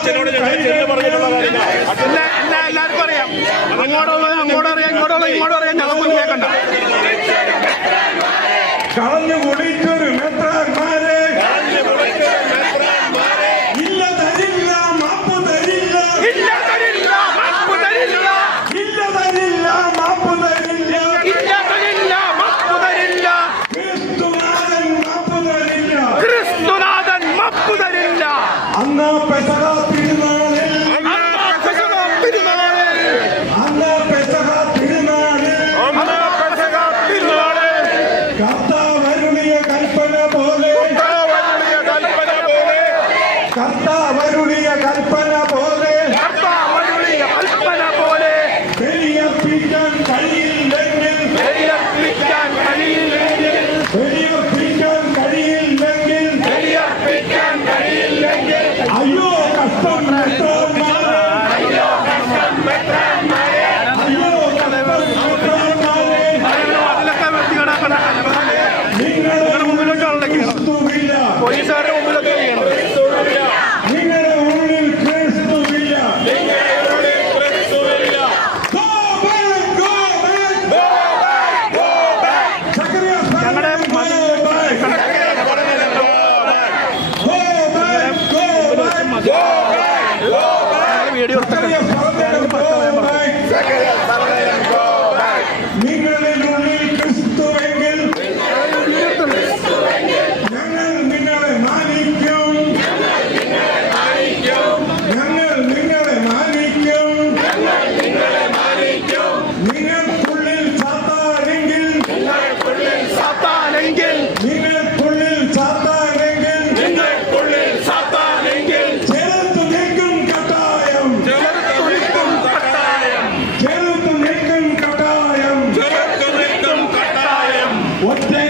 അച്ഛനോട് ചെന്ന് പറഞ്ഞിട്ടുള്ള കാര്യമില്ല എല്ലാവർക്കും അറിയാം. അങ്ങോട്ടുള്ളത് അങ്ങോട്ടും അറിയാം ഇങ്ങോട്ടുള്ളത് ഇങ്ങോട്ടും അറിയാം. ഞങ്ങൾക്കൊന്നും കേൾക്കണ്ട. കളഞ്ഞു കുടിച്ചൊരു മെത്രാന്മാരെ നിങ്ങളുടെ ക്രിസ്തുവില്ല പോലീസുകാരുടെ മുമ്പിലൊക്കെ വീഡിയോ നിങ്ങളുടെ What day